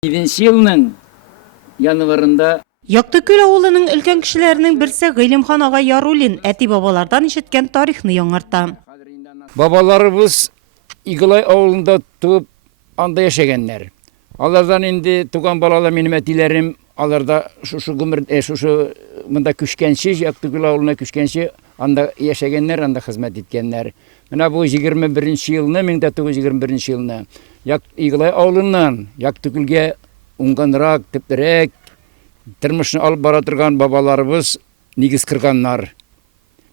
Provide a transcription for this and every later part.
2007 елның январында Яктыкөл авылының өлкән кешеләренең берсе Гыйлемхан ага Ярулин әти-бабалардан ишеткән тарихны яңарта. бабаларыбыз Игылай авылында туып, анда яшәгәннәр. Алардан инде туган балалар минем әтиләрем, аларда шушы монда күчкәнче, Яктыкөл авылына күчкәнче, анда яшәгәннәр, анда хезмәт иткәннәр. Менә бу 21 елны, 1921 елны Игылай авылыннан Яктыкөлгә уңганрак, төплерәк тормышны алып бара торган бабаларыбыз нигез кырганнар.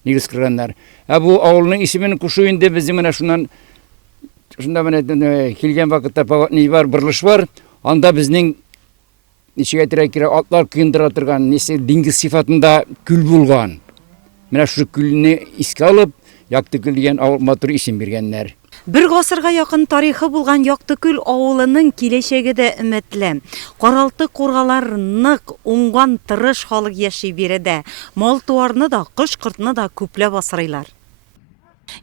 Бу авылның исемен кушу инде безнең менә шунда менә килгән вакытта берлыш бар. Анда безнең ничек әйтергә атлар кыйндыра торган диңгез сыйфатында күл булган. Менә шу күлне искә алып, Яктыкөл дигән авыл матур исем биргәннәр. Бер гасырга якын тарихы булган Яктыкөл авылының киләчәге дә өметле. Каралты кургалар нык, уңган тырыш халык яши биредә. Мал-туарны да, кош-кортны да күпләп асрыйлар.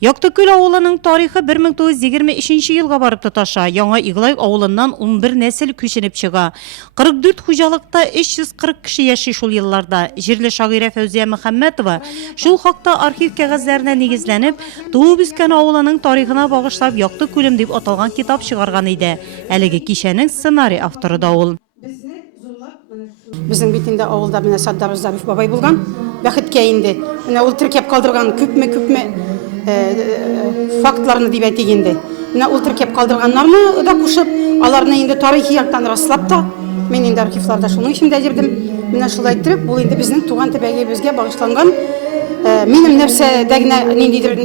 Яктыкөл авылының тарихы 1923 елга барып тоташа. Яңа Игылай авылыннан 11 нәсел күченеп чыга. 44 хуҗалыкта 340 кеше яши шул елларда. Җирле шагыйрә Фәүзия Мөхәммәтова шул хакта архив кәгазьләренә нигезләнеп, туып үскән авылының тарихына багышлап Яктыкөлем дип аталган китап чыгарган иде. Әлеге кичәнең сценарий авторы да ул. Безнең бит инде авылда менә Саддар Зариф бабай булган. Бәхеткә инде. Менә ул теркәп калдырган күпме фактларны дип әйтгәндә. Менә ул теркәп калдырганнарны да кушып, аларны инде тарихи яктан раслап та, мен инде архивларда шуның ичендә җирдем. Менә шулай итеп, бу инде безнең туган төбәгебезгә багышланган. Минем нәрсәдә генә ниндидер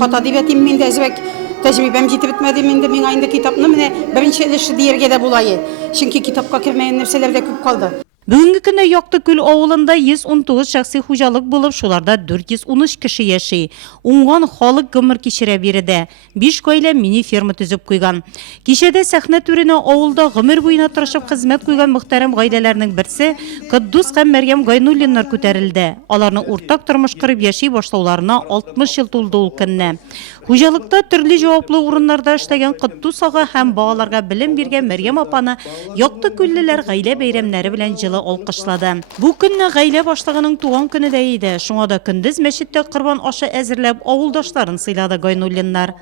хата дип әйтим, мен дә әзбәк тәҗрибәм җитеп бетмәде, менде миңа инде китапны менә беренче өлеше диергә дә булайы. Чөнки китапка кермәгән нәрсәләр дә күп калды. Бүгенге көндә Яктыкөл авылында 119 шәхси хуҗалык булып, шуларда 413 кеше яши. Уңган халык гомер кичерә биредә. 5 гаилә мини ферма төзеп куйган. Кичәдә сәхнә түренә авылда гомер буена тырышып хезмәт куйган мөхтәрәм гаиләләрнең берсе Кыддус һәм Мәрьям Гайнуллиннар күтәрелде. Аларның уртак тормыш кырып яши башлауларына 60 ел тулды ул көнне. Хуҗалыкта төрле җаваплы урыннарда эшләгән Кыддус ага һәм балаларга белем биргән Мәрьям апаны Яктыкөллеләр гаилә бәйрәмнәре белән җылы алкышлады. Бу көнне гаилә башлыгының туган көне дә иде. Шуңа да көндез мәчеттә корбан ашы әзерләп авылдашларын сыйлады Гайнуллиннар.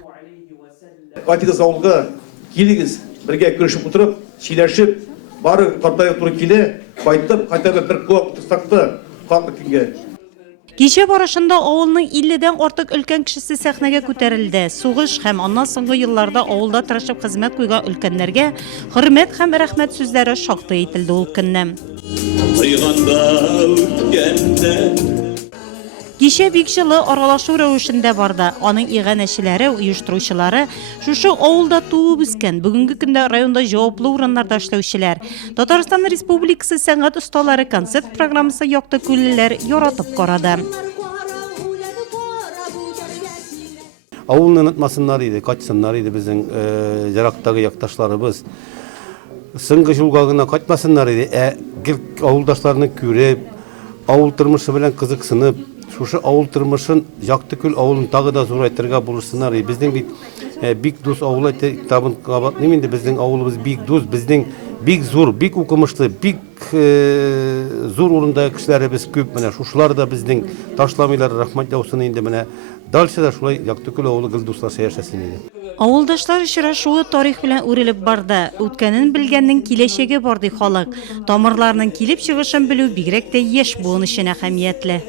Кайтыгыз авылга, килегез, бергә күрешеп утырып, сөйләшеп, бары картая туры килә, кайтып, кайта бер коп тустакты, калды көнгә. Кичә барышында авылның 50дән артык өлкән кешесе сәхнәгә күтәрелде. Сугыш һәм аннан соңгы елларда авылда тырышып хезмәт куйган өлкәннәргә хөрмәт һәм рәхмәт сүзләре шактый әйтелде ул көнне. Кичә бик җылы аралашу рәвешендә барды. Аның иганәчеләре, оештыручылары шушы авылда туып үскән, бүгенге көндә районда җаваплы урыннарда эшләүчеләр. Татарстан Республикасы сәнгать осталары концерт программасы Яктыкөллеләр яратып карады. Авылны онытмасыннар иде, кайтсыннар иде безнең ярактагы якташларыбыз. Соңгы юлга гына кайтмасыннар иде. Авылдашларны күреп, авыл тормышы белән кызыксынып, шушы авыл тормышын Яктыкөл авылын тагы да зурайтырга булышсыннар. Безнең бит бик дус авыл китабын кабатлыйм инде, безнең авылыбыз бик дус, безнең бик зур, бик укымышлы, бик зур урында кешеләребез күп. Менә шушылар да безнең ташламыйлар, рәхмәт яусын инде менә. Дальше да шулай Яктыкөл авылы гел дуслаша яшәсен иде. Авылдашлар очрашуы тарих белән үрелеп барды. Үткәнен белгәннең киләчәге бар ди халык. Тамырларның килеп чыгышын белү бигрәк тә яшь буын өчен әһәмиятле.